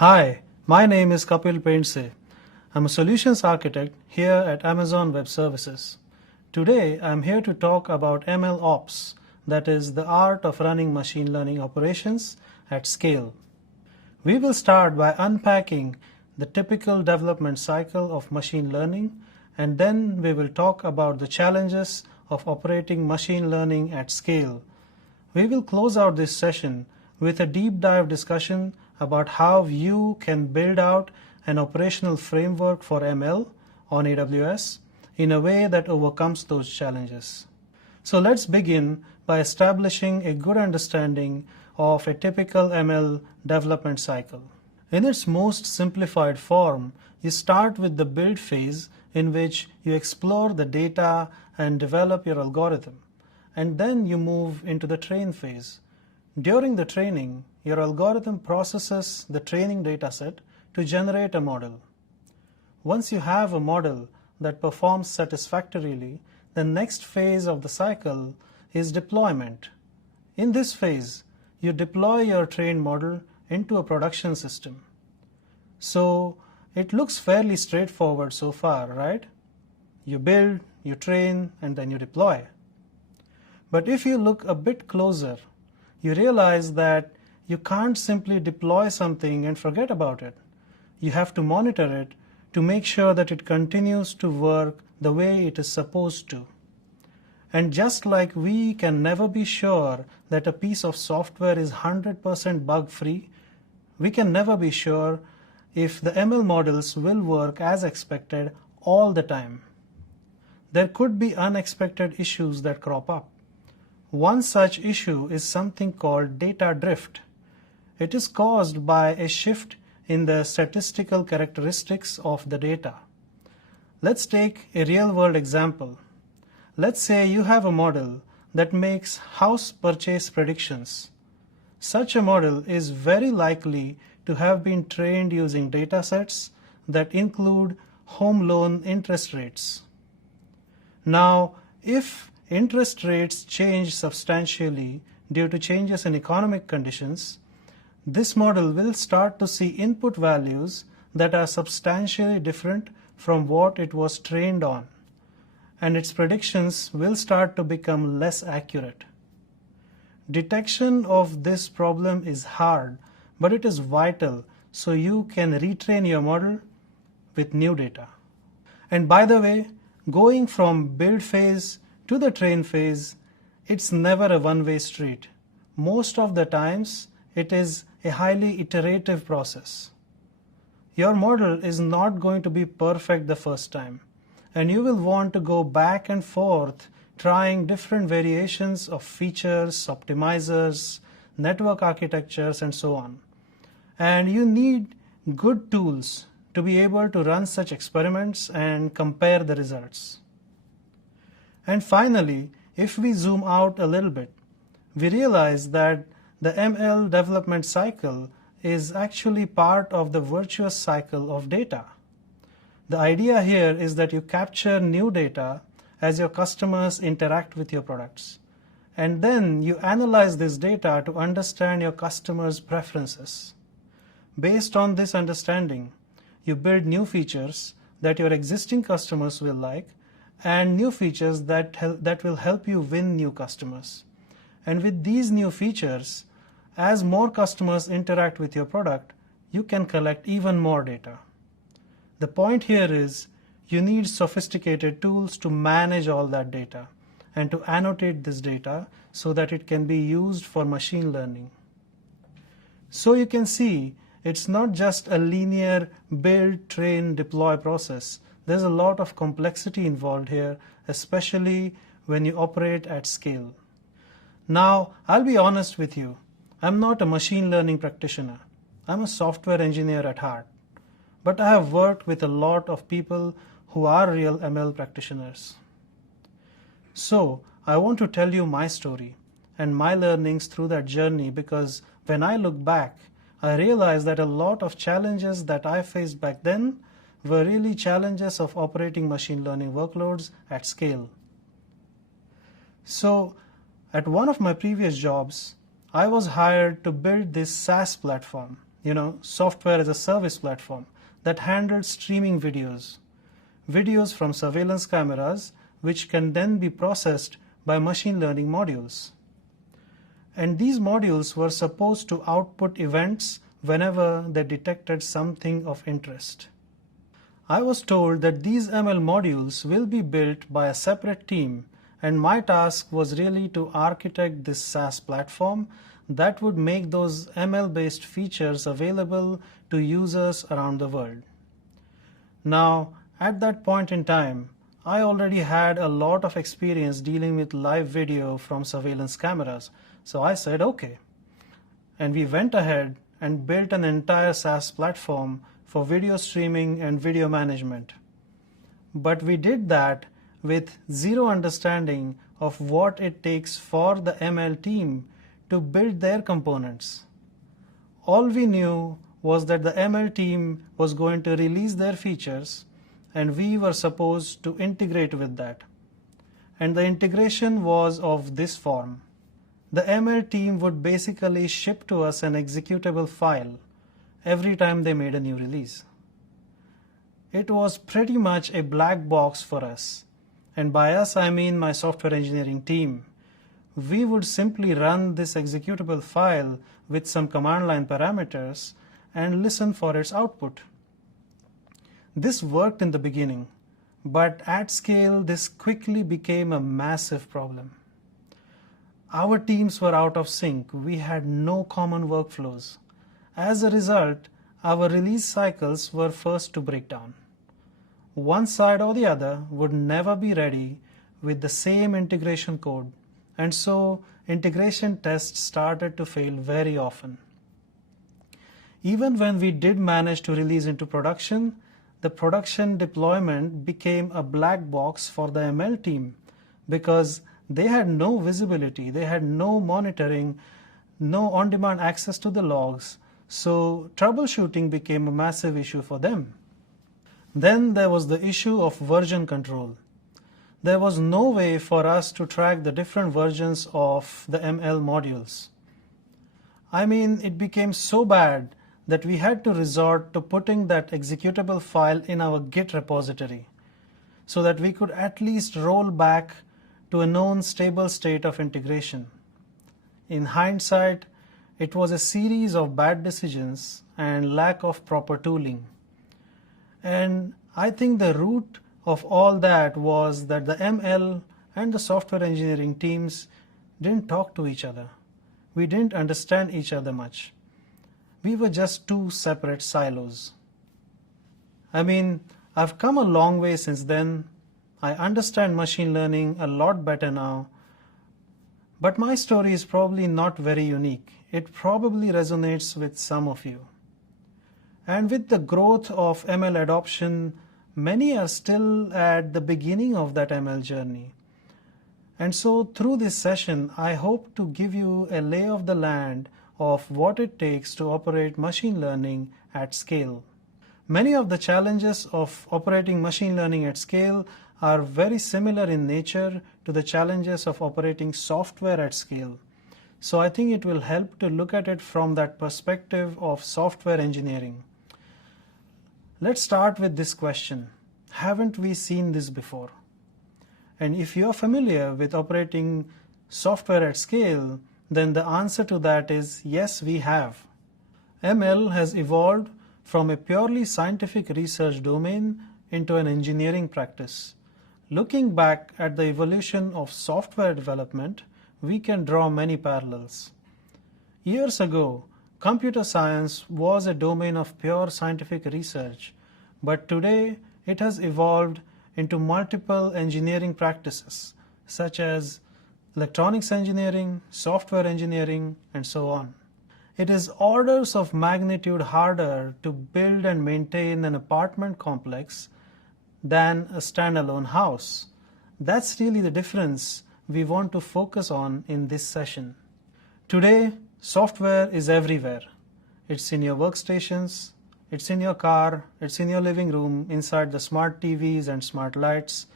Hi, my name is Kapil Pendse. I'm a solutions architect here at Amazon Web Services. Today, I'm here to talk about ML Ops, that is the art of running machine learning operations at scale. We will start by unpacking the typical development cycle of machine learning, and then we will talk about the challenges of operating machine learning at scale. We will close out this session with a deep dive discussion about how you can build out an operational framework for ML on AWS in a way that overcomes those challenges. So let's begin by establishing a good understanding of a typical ML development cycle. In its most simplified form, you start with the build phase in which you explore the data and develop your algorithm, and then you move into the train phase. During the training, your algorithm processes the training dataset to generate a model. Once you have a model that performs satisfactorily, the next phase of the cycle is deployment. In this phase, you deploy your trained model into a production system. So it looks fairly straightforward so far, right? You build, you train, and then you deploy. But if you look a bit closer, you realize that you can't simply deploy something and forget about it. You have to monitor it to make sure that it continues to work the way it is supposed to. And just like we can never be sure that a piece of software is 100% bug-free, we can never be sure if the ML models will work as expected all the time. There could be unexpected issues that crop up. One such issue is something called data drift. It is caused by a shift in the statistical characteristics of the data. Let's take a real-world example. Let's say you have a model that makes house purchase predictions. Such a model is very likely to have been trained using datasets that include home loan interest rates. Now, if interest rates change substantially due to changes in economic conditions, this model will start to see input values that are substantially different from what it was trained on, and its predictions will start to become less accurate. Detection of this problem is hard, but it is vital so you can retrain your model with new data. And by the way, going from build phase to the train phase, it's never a one-way street. Most of the times, it is a highly iterative process. Your model is not going to be perfect the first time, and you will want to go back and forth trying different variations of features, optimizers, network architectures, and so on. And you need good tools to be able to run such experiments and compare the results. And finally, if we zoom out a little bit, we realize that the ML development cycle is actually part of the virtuous cycle of data. The idea here is that you capture new data as your customers interact with your products. And then you analyze this data to understand your customers' preferences. Based on this understanding, you build new features that your existing customers will like and new features that will help you win new customers. And with these new features, as more customers interact with your product, you can collect even more data. The point here is you need sophisticated tools to manage all that data and to annotate this data so that it can be used for machine learning. So you can see it's not just a linear build, train, deploy process. There's a lot of complexity involved here, especially when you operate at scale. Now, I'll be honest with you. I'm not a machine learning practitioner. I'm a software engineer at heart. But I have worked with a lot of people who are real ML practitioners. So, I want to tell you my story and my learnings through that journey, because when I look back, I realized that a lot of challenges that I faced back then were really challenges of operating machine learning workloads at scale. So, at one of my previous jobs, I was hired to build this SaaS platform, software as a service platform that handled streaming videos from surveillance cameras, which can then be processed by machine learning modules. And these modules were supposed to output events whenever they detected something of interest. I was told that these ML modules will be built by a separate team, and my task was really to architect this SaaS platform that would make those ML-based features available to users around the world. Now, at that point in time, I already had a lot of experience dealing with live video from surveillance cameras, so I said okay. And we went ahead and built an entire SaaS platform for video streaming and video management. But we did that with zero understanding of what it takes for the ML team to build their components. All we knew was that the ML team was going to release their features, and we were supposed to integrate with that. And the integration was of this form. The ML team would basically ship to us an executable file every time they made a new release. It was pretty much a black box for us, and by us I mean my software engineering team. We would simply run this executable file with some command line parameters and listen for its output. This worked in the beginning, but at scale this quickly became a massive problem. Our teams were out of sync. We had no common workflows. As a result, our release cycles were first to break down. One side or the other would never be ready with the same integration code, and so integration tests started to fail very often. Even when we did manage to release into production, the production deployment became a black box for the ML team because they had no visibility, they had no monitoring, no on-demand access to the logs, so troubleshooting became a massive issue for them. Then there was the issue of version control. There was no way for us to track the different versions of the ML modules. I mean, it became so bad that we had to resort to putting that executable file in our Git repository so that we could at least roll back to a known stable state of integration. In hindsight, it was a series of bad decisions and lack of proper tooling. And I think the root of all that was that the ML and the software engineering teams didn't talk to each other. We didn't understand each other much. We were just two separate silos. I mean, I've come a long way since then. I understand machine learning a lot better now. But my story is probably not very unique. It probably resonates with some of you. And with the growth of ML adoption, many are still at the beginning of that ML journey. And so through this session, I hope to give you a lay of the land of what it takes to operate machine learning at scale. Many of the challenges of operating machine learning at scale are very similar in nature to the challenges of operating software at scale. So I think it will help to look at it from that perspective of software engineering. Let's start with this question. Haven't we seen this before? And if you're familiar with operating software at scale, then the answer to that is yes, we have. ML has evolved from a purely scientific research domain into an engineering practice. Looking back at the evolution of software development, we can draw many parallels. Years ago, computer science was a domain of pure scientific research, but today it has evolved into multiple engineering practices, such as electronics engineering, software engineering, and so on. It is orders of magnitude harder to build and maintain an apartment complex than a standalone house. That's really the difference we want to focus on in this session. Today, software is everywhere. It's in your workstations, it's in your car, it's in your living room, inside the smart TVs and smart lights.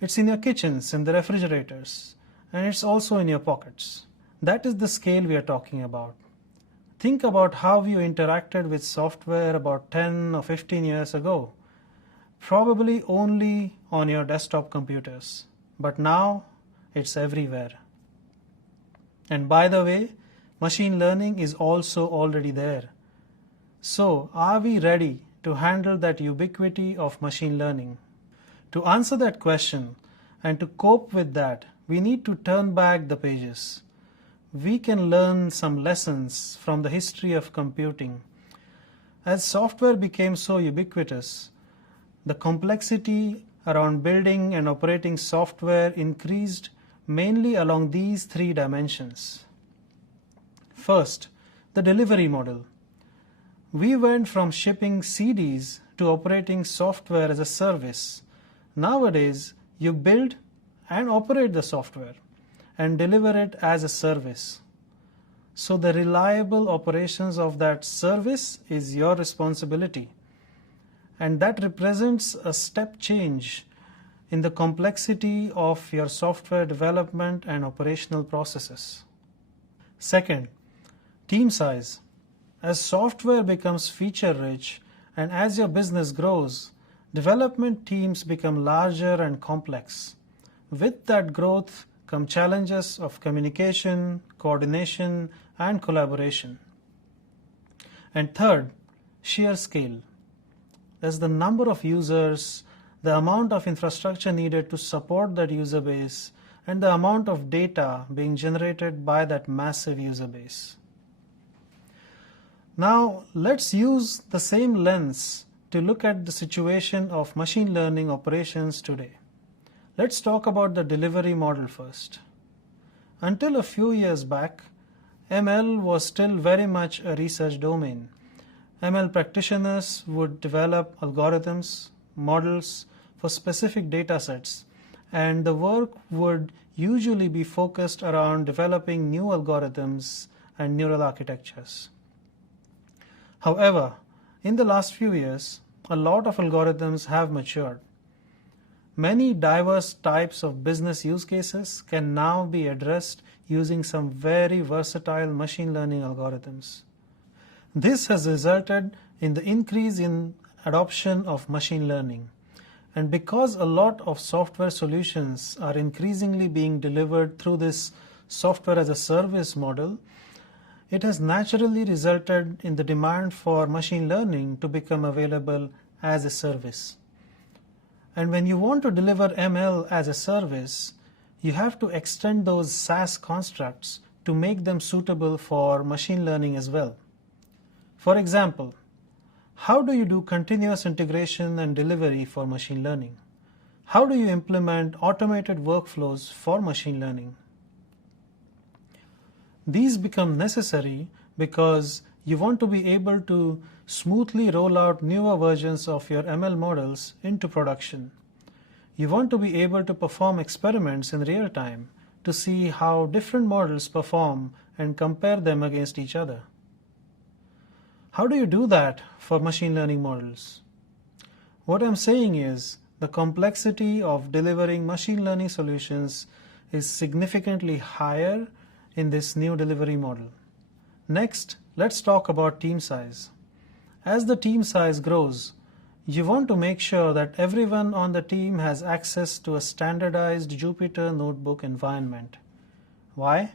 It's in your kitchens, in the refrigerators, and it's also in your pockets. That is the scale we are talking about. Think about how you interacted with software about 10 or 15 years ago. Probably only on your desktop computers, but now it's everywhere. And by the way, machine learning is also already there. So, are we ready to handle that ubiquity of machine learning? To answer that question and to cope with that, we need to turn back the pages. We can learn some lessons from the history of computing. As software became so ubiquitous, the complexity around building and operating software increased mainly along these three dimensions. First, the delivery model. We went from shipping CDs to operating software as a service. Nowadays, you build and operate the software and deliver it as a service. So the reliable operations of that service is your responsibility. And that represents a step change in the complexity of your software development and operational processes. Second, team size. As software becomes feature-rich and as your business grows, development teams become larger and complex. With that growth come challenges of communication, coordination, and collaboration. And third, sheer scale. As the number of users, the amount of infrastructure needed to support that user base, and the amount of data being generated by that massive user base. Now, let's use the same lens to look at the situation of machine learning operations today. Let's talk about the delivery model first. Until a few years back, ML was still very much a research domain. ML practitioners would develop algorithms, models for specific data sets, and the work would usually be focused around developing new algorithms and neural architectures. However, in the last few years, a lot of algorithms have matured. Many diverse types of business use cases can now be addressed using some very versatile machine learning algorithms. This has resulted in the increase in adoption of machine learning. And because a lot of software solutions are increasingly being delivered through this software as a service model, it has naturally resulted in the demand for machine learning to become available as a service. And when you want to deliver ML as a service, you have to extend those SaaS constructs to make them suitable for machine learning as well. For example, how do you do continuous integration and delivery for machine learning? How do you implement automated workflows for machine learning? These become necessary because you want to be able to smoothly roll out newer versions of your ML models into production. You want to be able to perform experiments in real time to see how different models perform and compare them against each other. How do you do that for machine learning models? What I'm saying is the complexity of delivering machine learning solutions is significantly higher in this new delivery model. Next, let's talk about team size. As the team size grows, you want to make sure that everyone on the team has access to a standardized Jupyter Notebook environment. Why?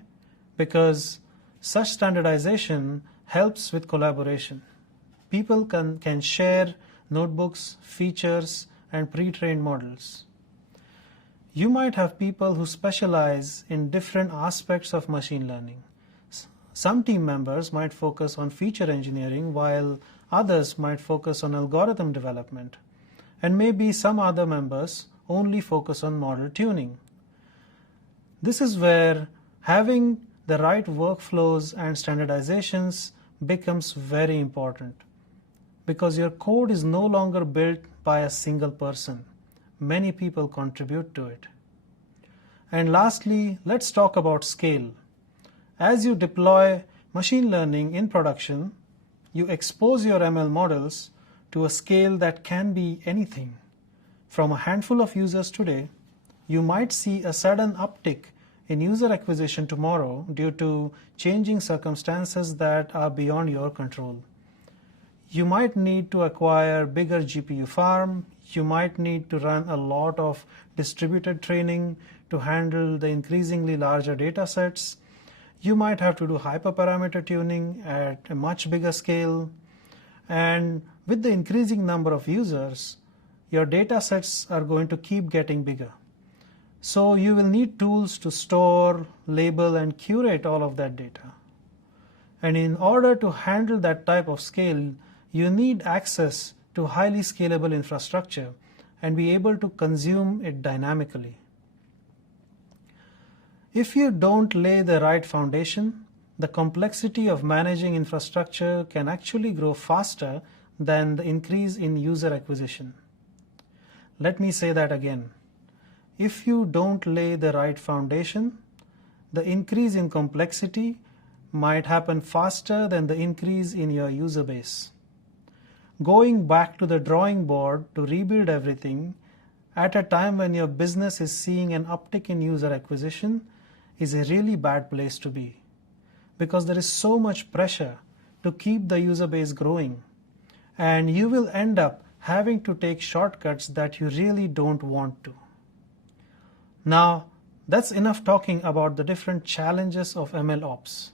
Because such standardization helps with collaboration. People can share notebooks, features, and pre-trained models. You might have people who specialize in different aspects of machine learning. Some team members might focus on feature engineering while others might focus on algorithm development. And maybe some other members only focus on model tuning. This is where having the right workflows and standardizations becomes very important because your code is no longer built by a single person. Many people contribute to it. And lastly, let's talk about scale. As you deploy machine learning in production, you expose your ML models to a scale that can be anything. From a handful of users today, you might see a sudden uptick in user acquisition tomorrow due to changing circumstances that are beyond your control. You might need to acquire bigger GPU farm, you might need to run a lot of distributed training to handle the increasingly larger data sets, you might have to do hyperparameter tuning at a much bigger scale, and with the increasing number of users, your data sets are going to keep getting bigger. So you will need tools to store, label, and curate all of that data. And in order to handle that type of scale, you need access to highly scalable infrastructure and be able to consume it dynamically. If you don't lay the right foundation, the complexity of managing infrastructure can actually grow faster than the increase in user acquisition. Let me say that again. If you don't lay the right foundation, the increase in complexity might happen faster than the increase in your user base. Going back to the drawing board to rebuild everything at a time when your business is seeing an uptick in user acquisition is a really bad place to be, because there is so much pressure to keep the user base growing, and you will end up having to take shortcuts that you really don't want to. Now, that's enough talking about the different challenges of ML Ops.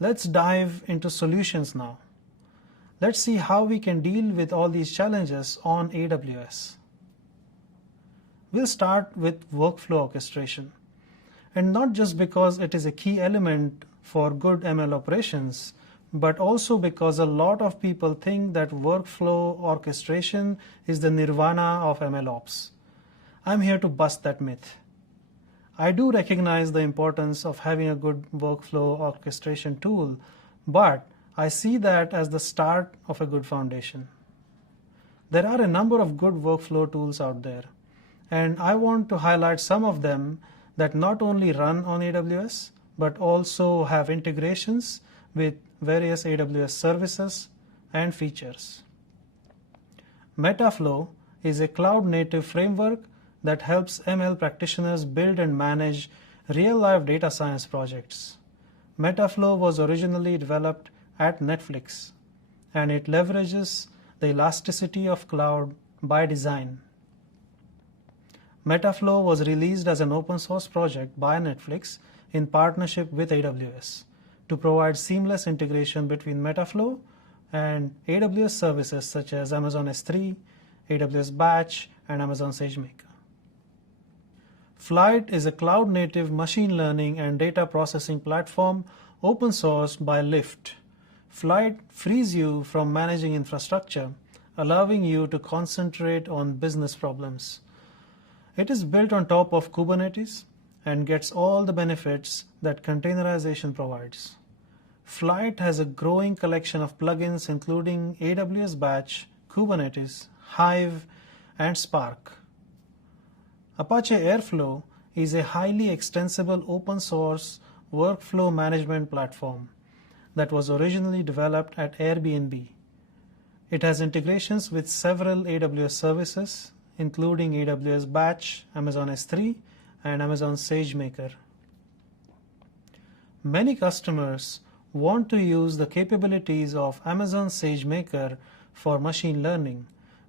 Let's dive into solutions now. Let's see how we can deal with all these challenges on AWS. We'll start with workflow orchestration. And not just because it is a key element for good ML operations, but also because a lot of people think that workflow orchestration is the nirvana of ML Ops. I'm here to bust that myth. I do recognize the importance of having a good workflow orchestration tool, but I see that as the start of a good foundation. There are a number of good workflow tools out there, and I want to highlight some of them that not only run on AWS, but also have integrations with various AWS services and features. Metaflow is a cloud-native framework that helps ML practitioners build and manage real-life data science projects. Metaflow was originally developed at Netflix, and it leverages the elasticity of cloud by design. Metaflow was released as an open source project by Netflix in partnership with AWS to provide seamless integration between Metaflow and AWS services such as Amazon S3, AWS Batch, and Amazon SageMaker. Flight is a cloud-native machine learning and data processing platform open sourced by Lyft. Flight frees you from managing infrastructure, allowing you to concentrate on business problems. It is built on top of Kubernetes and gets all the benefits that containerization provides. Flight has a growing collection of plugins including AWS Batch, Kubernetes, Hive, and Spark. Apache Airflow is a highly extensible open source workflow management platform that was originally developed at Airbnb. It has integrations with several AWS services, including AWS Batch, Amazon S3, and Amazon SageMaker. Many customers want to use the capabilities of Amazon SageMaker for machine learning,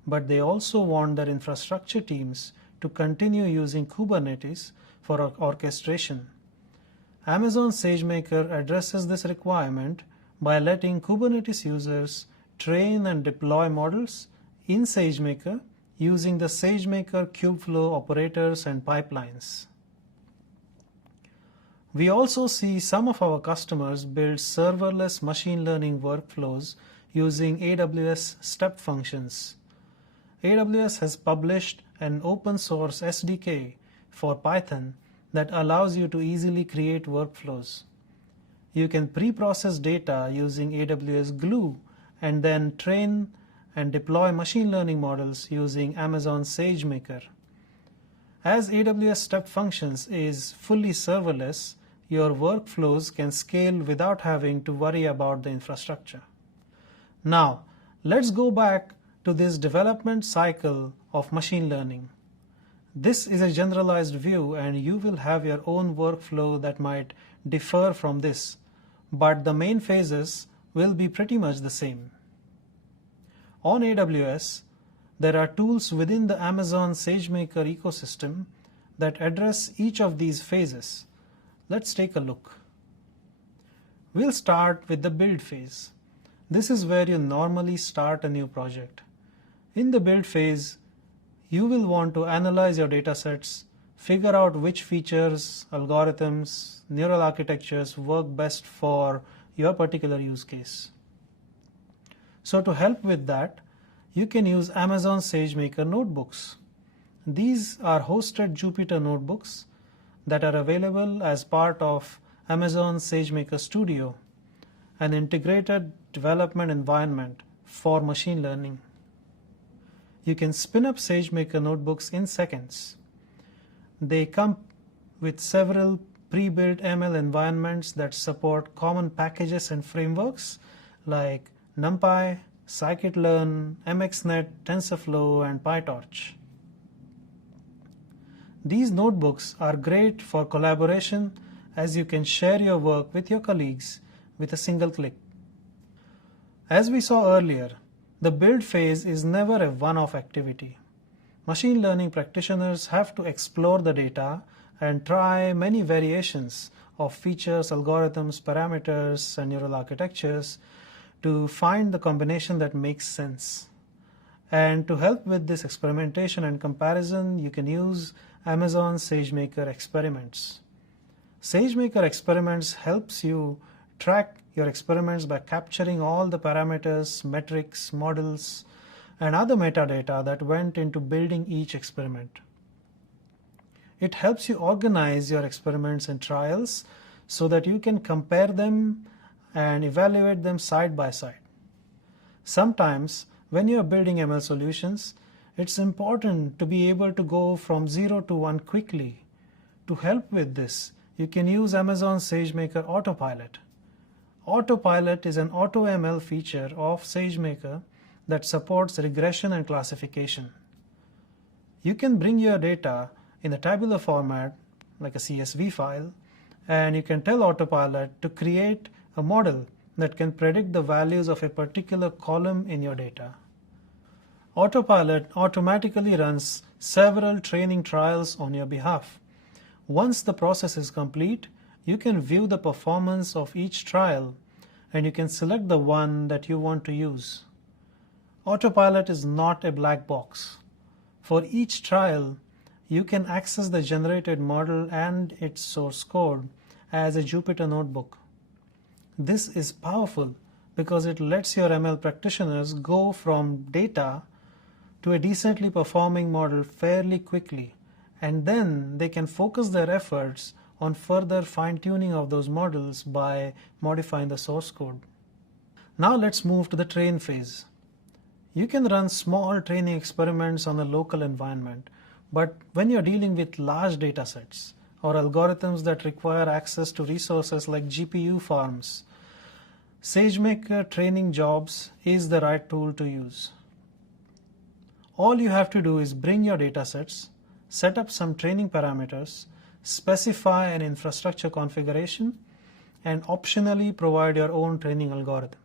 but they also want their infrastructure teams to continue using Kubernetes for orchestration. Amazon SageMaker addresses this requirement by letting Kubernetes users train and deploy models in SageMaker using the SageMaker Kubeflow operators and pipelines. We also see some of our customers build serverless machine learning workflows using AWS step functions. AWS has published an open source SDK for Python that allows you to easily create workflows. You can pre-process data using AWS Glue and then train and deploy machine learning models using Amazon SageMaker. As AWS Step Functions is fully serverless, your workflows can scale without having to worry about the infrastructure. Now, let's go back to this development cycle of machine learning. This is a generalized view and you will have your own workflow that might differ from this, but the main phases will be pretty much the same. On AWS, there are tools within the Amazon SageMaker ecosystem that address each of these phases. Let's take a look. We'll start with the build phase. This is where you normally start a new project. In the build phase, you will want to analyze your datasets, figure out which features, algorithms, neural architectures work best for your particular use case. So to help with that, you can use Amazon SageMaker notebooks. These are hosted Jupyter notebooks that are available as part of Amazon SageMaker Studio, an integrated development environment for machine learning. You can spin up SageMaker notebooks in seconds. They come with several pre-built ML environments that support common packages and frameworks like NumPy, scikit-learn, MXNet, TensorFlow, and PyTorch. These notebooks are great for collaboration as you can share your work with your colleagues with a single click. As we saw earlier, the build phase is never a one-off activity. Machine learning practitioners have to explore the data and try many variations of features, algorithms, parameters, and neural architectures to find the combination that makes sense. And to help with this experimentation and comparison, you can use Amazon SageMaker Experiments. SageMaker Experiments helps you track your experiments by capturing all the parameters, metrics, models, and other metadata that went into building each experiment. It helps you organize your experiments and trials so that you can compare them and evaluate them side by side. Sometimes, when you are building ML solutions, it's important to be able to go from 0 to 1 quickly. To help with this, you can use Amazon SageMaker Autopilot. Autopilot is an AutoML feature of SageMaker that supports regression and classification. You can bring your data in a tabular format, like a CSV file, and you can tell Autopilot to create a model that can predict the values of a particular column in your data. Autopilot automatically runs several training trials on your behalf. Once the process is complete, you can view the performance of each trial and you can select the one that you want to use. Autopilot is not a black box. For each trial, you can access the generated model and its source code as a Jupyter notebook. This is powerful because it lets your ML practitioners go from data to a decently performing model fairly quickly, and then they can focus their efforts on further fine-tuning of those models by modifying the source code. Now let's move to the train phase. You can run small training experiments on a local environment, but when you're dealing with large data sets or algorithms that require access to resources like GPU farms, SageMaker Training Jobs is the right tool to use. All you have to do is bring your datasets, set up some training parameters, specify an infrastructure configuration, and optionally provide your own training algorithm.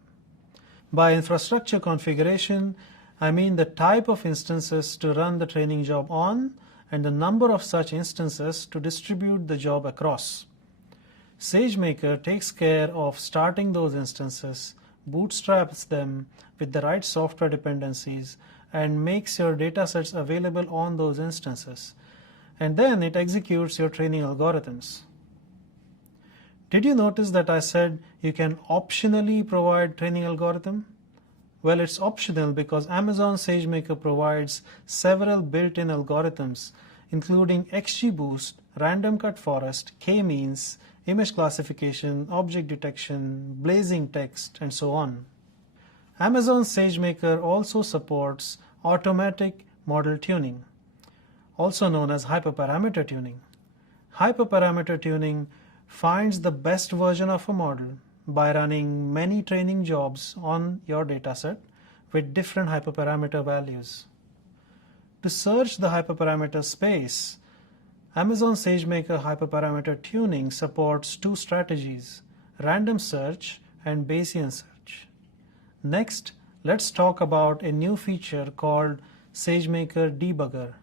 By infrastructure configuration, I mean the type of instances to run the training job on and the number of such instances to distribute the job across. SageMaker takes care of starting those instances, bootstraps them with the right software dependencies, and makes your datasets available on those instances. And then it executes your training algorithms. Did you notice that I said you can optionally provide training algorithm? Well, it's optional because Amazon SageMaker provides several built-in algorithms, including XGBoost, random cut forest, k-means, image classification, object detection, blazing text, and so on. Amazon SageMaker also supports automatic model tuning, also known as hyperparameter tuning. Hyperparameter tuning finds the best version of a model by running many training jobs on your dataset with different hyperparameter values. To search the hyperparameter space, Amazon SageMaker hyperparameter tuning supports two strategies: random search and Bayesian search. Next, let's talk about a new feature called SageMaker Debugger.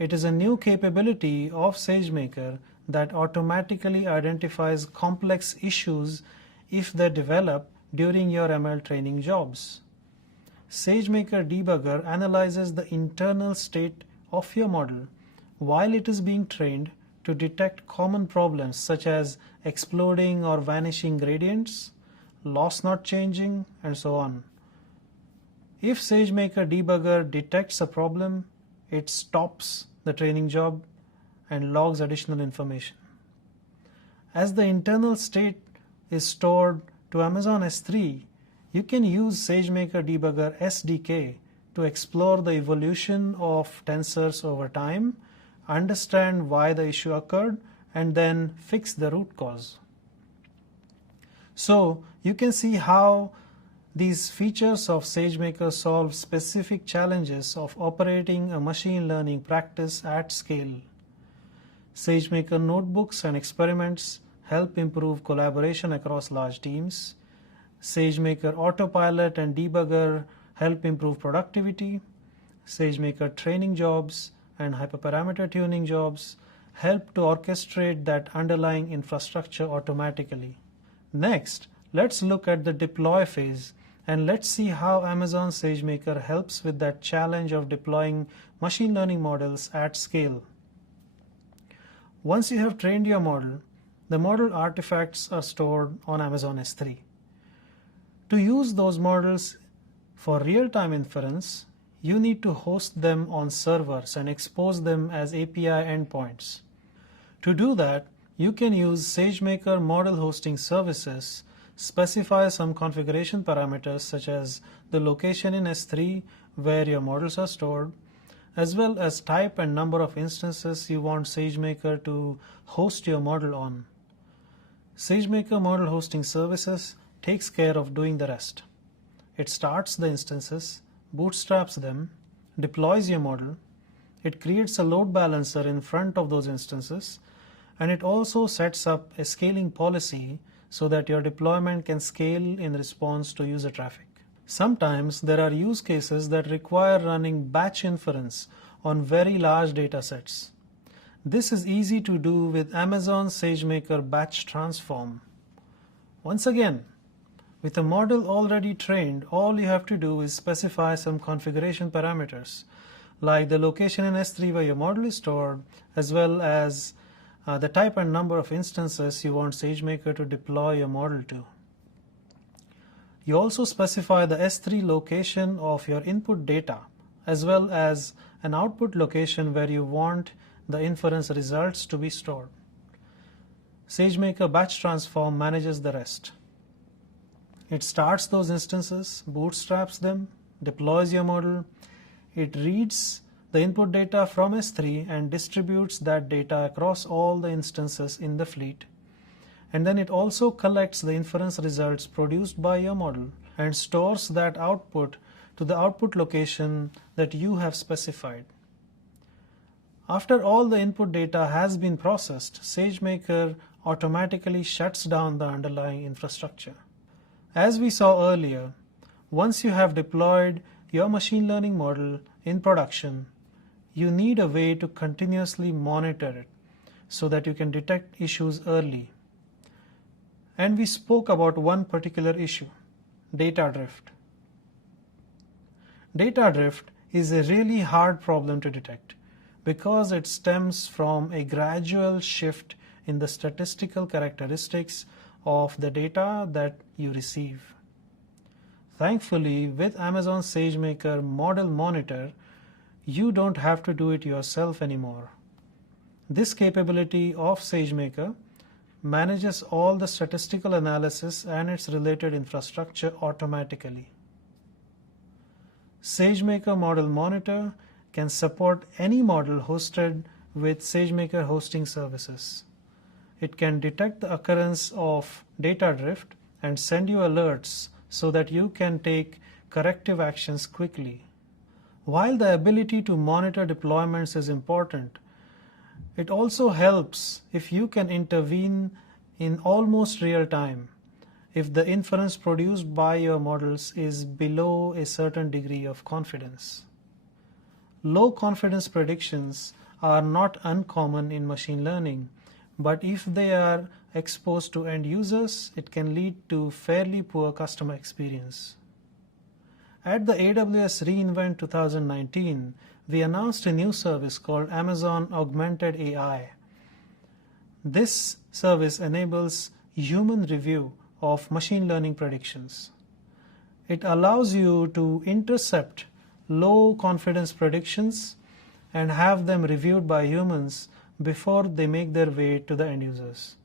It is a new capability of SageMaker that automatically identifies complex issues if they develop during your ML training jobs. SageMaker Debugger analyzes the internal state of your model while it is being trained to detect common problems such as exploding or vanishing gradients, loss not changing, and so on. If SageMaker Debugger detects a problem, it stops the training job and logs additional information. As the internal state is stored to Amazon S3, you can use SageMaker Debugger SDK to explore the evolution of tensors over time, understand why the issue occurred, and then fix the root cause. So you can see how these features of SageMaker solve specific challenges of operating a machine learning practice at scale. SageMaker notebooks and experiments help improve collaboration across large teams. SageMaker Autopilot and Debugger help improve productivity. SageMaker training jobs and hyperparameter tuning jobs help to orchestrate that underlying infrastructure automatically. Next, let's look at the deploy phase, and let's see how Amazon SageMaker helps with that challenge of deploying machine learning models at scale. Once you have trained your model, the model artifacts are stored on Amazon S3. To use those models for real-time inference, you need to host them on servers and expose them as API endpoints. To do that, you can use SageMaker Model Hosting Services, specify some configuration parameters such as the location in S3 where your models are stored, as well as type and number of instances you want SageMaker to host your model on. SageMaker Model Hosting Services takes care of doing the rest. It starts the instances, bootstraps them, deploys your model, it creates a load balancer in front of those instances, and it also sets up a scaling policy so that your deployment can scale in response to user traffic. Sometimes there are use cases that require running batch inference on very large data sets. This is easy to do with Amazon SageMaker Batch Transform. Once again, with a model already trained, all you have to do is specify some configuration parameters, like the location in S3 where your model is stored, as well as the type and number of instances you want SageMaker to deploy your model to. You also specify the S3 location of your input data, as well as an output location where you want the inference results to be stored. SageMaker Batch Transform manages the rest. It starts those instances, bootstraps them, deploys your model. It reads the input data from S3 and distributes that data across all the instances in the fleet. And then it also collects the inference results produced by your model and stores that output to the output location that you have specified. After all the input data has been processed, SageMaker automatically shuts down the underlying infrastructure. As we saw earlier, once you have deployed your machine learning model in production, you need a way to continuously monitor it so that you can detect issues early. And we spoke about one particular issue, data drift. Data drift is a really hard problem to detect because it stems from a gradual shift in the statistical characteristics of the data that you receive. Thankfully, with Amazon SageMaker Model Monitor, you don't have to do it yourself anymore. This capability of SageMaker manages all the statistical analysis and its related infrastructure automatically. SageMaker Model Monitor can support any model hosted with SageMaker Hosting Services. It can detect the occurrence of data drift and send you alerts so that you can take corrective actions quickly. While the ability to monitor deployments is important, it also helps if you can intervene in almost real time if the inference produced by your models is below a certain degree of confidence. Low confidence predictions are not uncommon in machine learning, but if they are exposed to end users, it can lead to fairly poor customer experience. At the AWS reInvent 2019, we announced a new service called Amazon Augmented AI. This service enables human review of machine learning predictions. It allows you to intercept low confidence predictions and have them reviewed by humans before they make their way to the end users.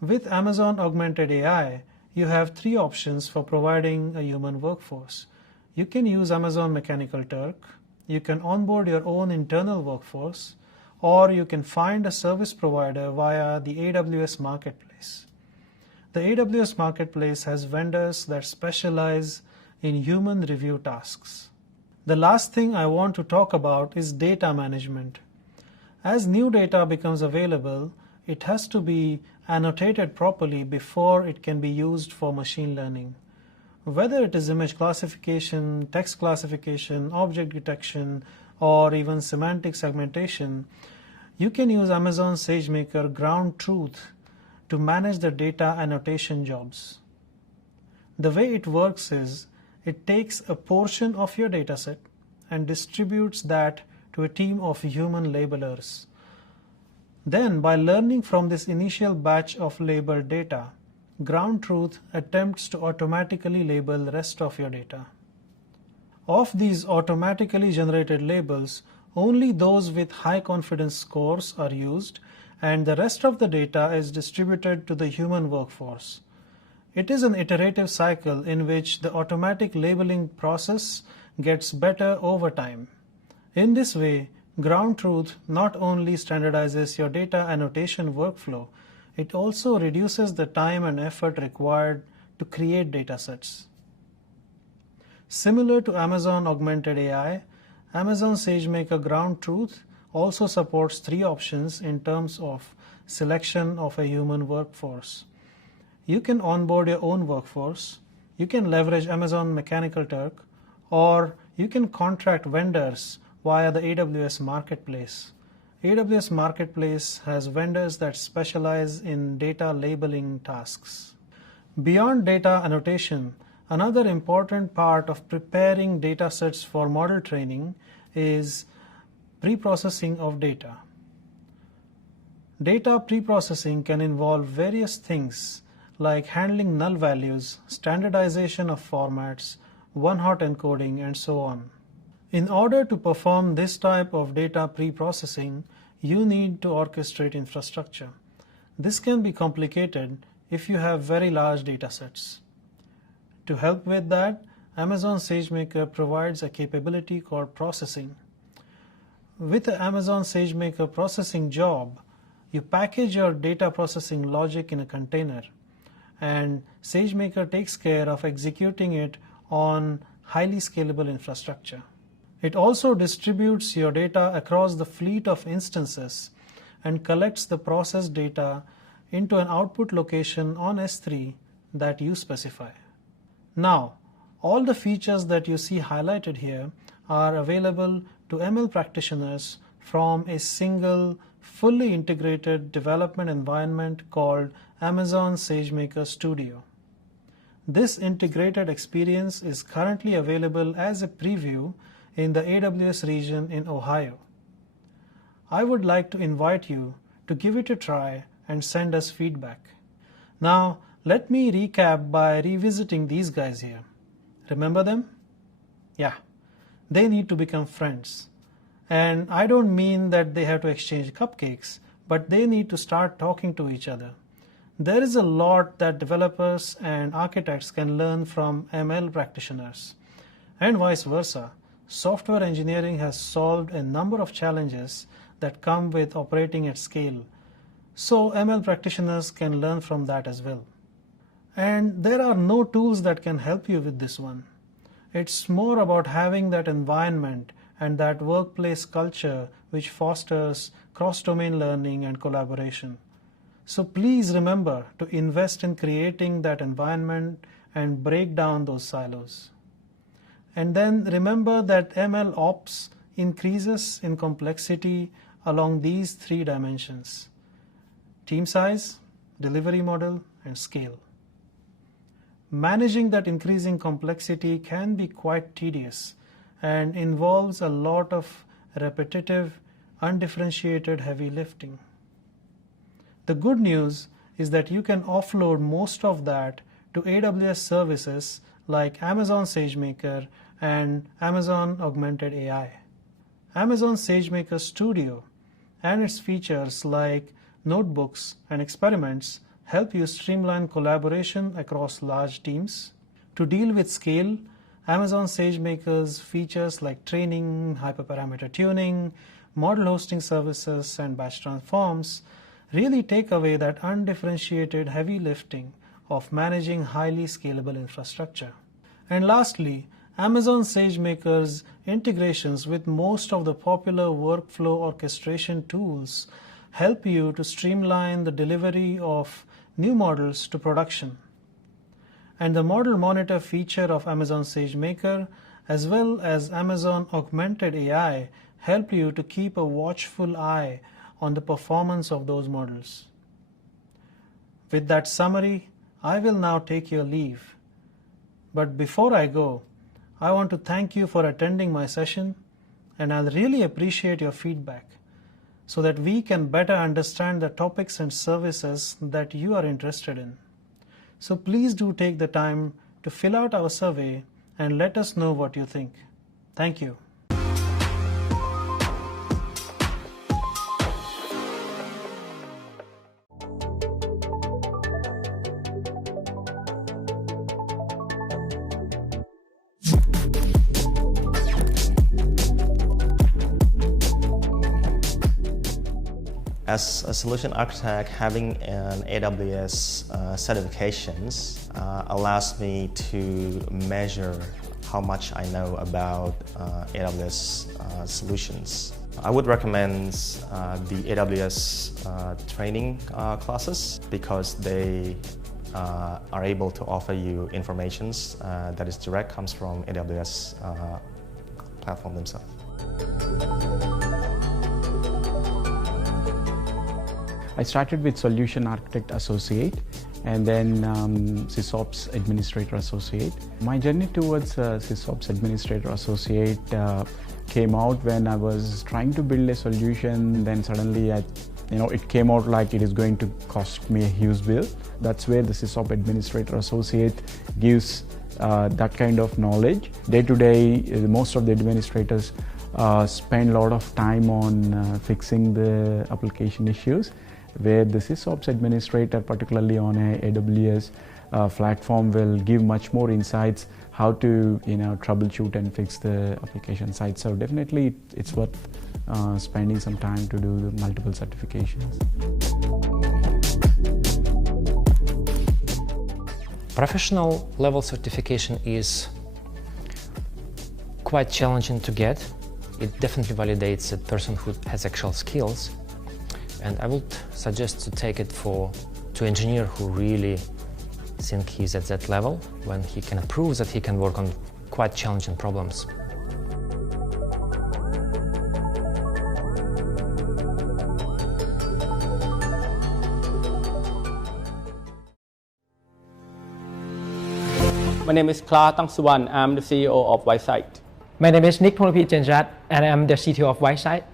With Amazon Augmented AI, you have three options for providing a human workforce. You can use Amazon Mechanical Turk, you can onboard your own internal workforce, or you can find a service provider via the AWS Marketplace. The AWS Marketplace has vendors that specialize in human review tasks. The last thing I want to talk about is data management. As new data becomes available, it has to be annotated properly before it can be used for machine learning. Whether it is image classification, text classification, object detection, or even semantic segmentation, you can use Amazon SageMaker Ground Truth to manage the data annotation jobs. The way it works is, it takes a portion of your dataset and distributes that to a team of human labelers. Then, by learning from this initial batch of labeled data, Ground Truth attempts to automatically label the rest of your data. Of these automatically generated labels, only those with high confidence scores are used, and the rest of the data is distributed to the human workforce. It is an iterative cycle in which the automatic labeling process gets better over time. In this way, Ground Truth not only standardizes your data annotation workflow, it also reduces the time and effort required to create datasets. Similar to Amazon Augmented AI, Amazon SageMaker Ground Truth also supports three options in terms of selection of a human workforce. You can onboard your own workforce, you can leverage Amazon Mechanical Turk, or you can contract vendors via the AWS Marketplace. AWS Marketplace has vendors that specialize in data labeling tasks. Beyond data annotation, another important part of preparing datasets for model training is preprocessing of data. Data preprocessing can involve various things like handling null values, standardization of formats, one-hot encoding, and so on. In order to perform this type of data preprocessing, you need to orchestrate infrastructure. This can be complicated if you have very large datasets. To help with that, Amazon SageMaker provides a capability called processing. With the Amazon SageMaker processing job, you package your data processing logic in a container, and SageMaker takes care of executing it on highly scalable infrastructure. It also distributes your data across the fleet of instances and collects the processed data into an output location on S3 that you specify. Now, all the features that you see highlighted here are available to ML practitioners from a single, fully integrated development environment called Amazon SageMaker Studio. This integrated experience is currently available as a preview in the AWS region in Ohio. I would like to invite you to give it a try and send us feedback. Now, let me recap by revisiting these guys here. Remember them? Yeah, they need to become friends. And I don't mean that they have to exchange cupcakes, but they need to start talking to each other. There is a lot that developers and architects can learn from ML practitioners, and vice versa. Software engineering has solved a number of challenges that come with operating at scale, so ML practitioners can learn from that as well. And there are no tools that can help you with this one. It's more about having that environment and that workplace culture which fosters cross-domain learning and collaboration. So please remember to invest in creating that environment and break down those silos. And then remember that ML Ops increases in complexity along these three dimensions: team size, delivery model, and scale. Managing that increasing complexity can be quite tedious and involves a lot of repetitive, undifferentiated heavy lifting. The good news is that you can offload most of that to AWS services like Amazon SageMaker and Amazon Augmented AI. Amazon SageMaker Studio and its features like notebooks and experiments help you streamline collaboration across large teams. To deal with scale, Amazon SageMaker's features like training, hyperparameter tuning, model hosting services, and batch transforms really take away that undifferentiated heavy lifting of managing highly scalable infrastructure. And lastly, Amazon SageMaker's integrations with most of the popular workflow orchestration tools help you to streamline the delivery of new models to production. And the Model Monitor feature of Amazon SageMaker as well as Amazon Augmented AI help you to keep a watchful eye on the performance of those models. With that summary, I will now take your leave. But before I go, I want to thank you for attending my session, and I'll really appreciate your feedback so that we can better understand the topics and services that you are interested in. So please do take the time to fill out our survey and let us know what you think. Thank you. As a solution architect, having an AWS certifications allows me to measure how much I know about AWS solutions. I would recommend the AWS training classes because they are able to offer you information that is direct, comes from AWS platform themselves. I started with Solution Architect Associate and then SysOps Administrator Associate. My journey towards SysOps Administrator Associate came out when I was trying to build a solution. Then suddenly, it came out like it is going to cost me a huge bill. That's where the SysOps Administrator Associate gives that kind of knowledge. Day to day, most of the administrators spend a lot of time on fixing the application issues, where the SysOps administrator, particularly on a AWS platform, will give much more insights how to troubleshoot and fix the application side. So definitely it's worth spending some time to do the multiple certifications. Professional level certification is quite challenging to get. It definitely validates a person who has actual skills. And I would suggest to take it to engineer who really think he's at that level, when he can prove that he can work on quite challenging problems. My name is Kla Tangsuwan. I'm the CEO of Whiteside. My name is Nick Polapi Jenjat, and I'm the CTO of Whiteside.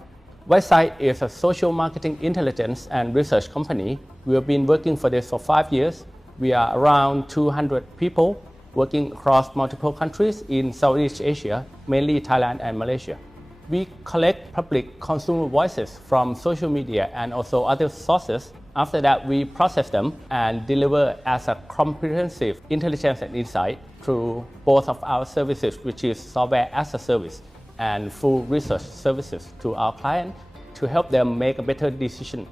Whiteside is a social marketing intelligence and research company. We have been working for this for 5 years. We are around 200 people working across multiple countries in Southeast Asia, mainly Thailand and Malaysia. We collect public consumer voices from social media and also other sources. After that, we process them and deliver as a comprehensive intelligence and insight through both of our services, which is software as a service and full research services to our client to help them make a better decision.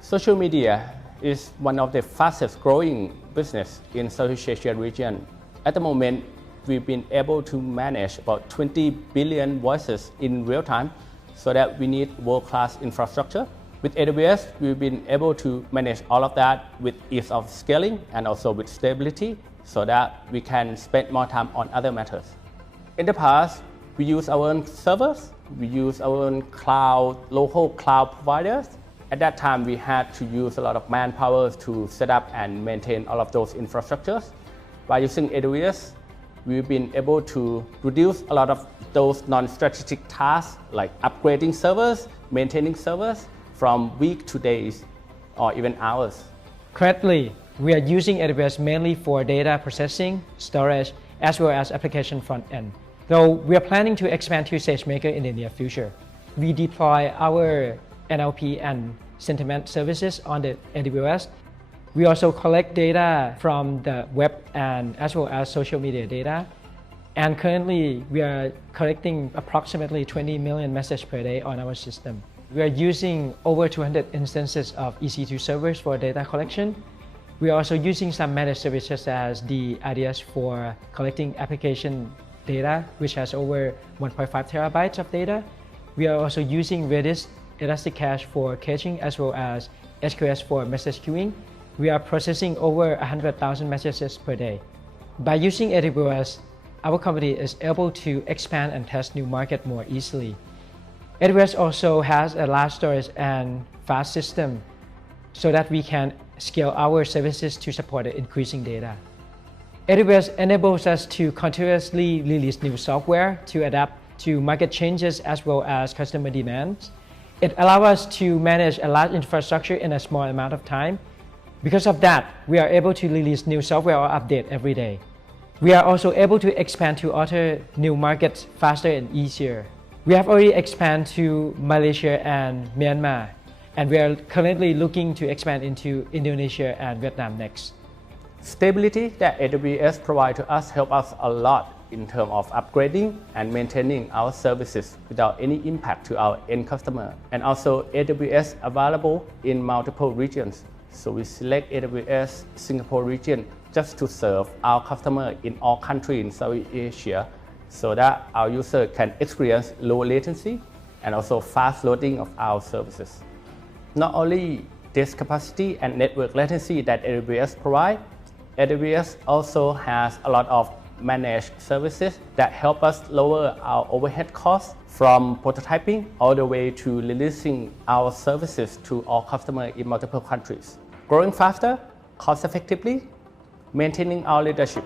Social media is one of the fastest growing business in Southeast Asia region. At the moment, we've been able to manage about 20 billion voices in real time, so that we need world-class infrastructure. With AWS, we've been able to manage all of that with ease of scaling and also with stability, so that we can spend more time on other matters. In the past, we use our own servers, we use our own local cloud providers. At that time, we had to use a lot of manpower to set up and maintain all of those infrastructures. By using AWS, we've been able to reduce a lot of those non-strategic tasks like upgrading servers, maintaining servers from weeks to days or even hours. Currently, we are using AWS mainly for data processing, storage, as well as application front end. Though we are planning to expand to SageMaker in the near future. We deploy our NLP and sentiment services on the AWS. We also collect data from the web and as well as social media data. And currently, we are collecting approximately 20 million messages per day on our system. We are using over 200 instances of EC2 servers for data collection. We are also using some managed services such as the IDS for collecting application data, which has over 1.5 terabytes of data. We are also using Redis Elastic Cache for caching as well as SQS for message queuing. We are processing over 100,000 messages per day. By using AWS, our company is able to expand and test new markets more easily. AWS also has a large storage and fast system so that we can scale our services to support the increasing data. AWS enables us to continuously release new software to adapt to market changes as well as customer demands. It allows us to manage a large infrastructure in a small amount of time. Because of that, we are able to release new software or update every day. We are also able to expand to other new markets faster and easier. We have already expanded to Malaysia and Myanmar, and we are currently looking to expand into Indonesia and Vietnam next. Stability that AWS provides to us helps us a lot in terms of upgrading and maintaining our services without any impact to our end customer. And also AWS available in multiple regions. So we select AWS Singapore region just to serve our customer in all countries in Southeast Asia, so that our user can experience low latency and also fast loading of our services. Not only disk capacity and network latency that AWS provides, AWS also has a lot of managed services that help us lower our overhead costs from prototyping all the way to releasing our services to all customers in multiple countries. Growing faster, cost effectively, maintaining our leadership.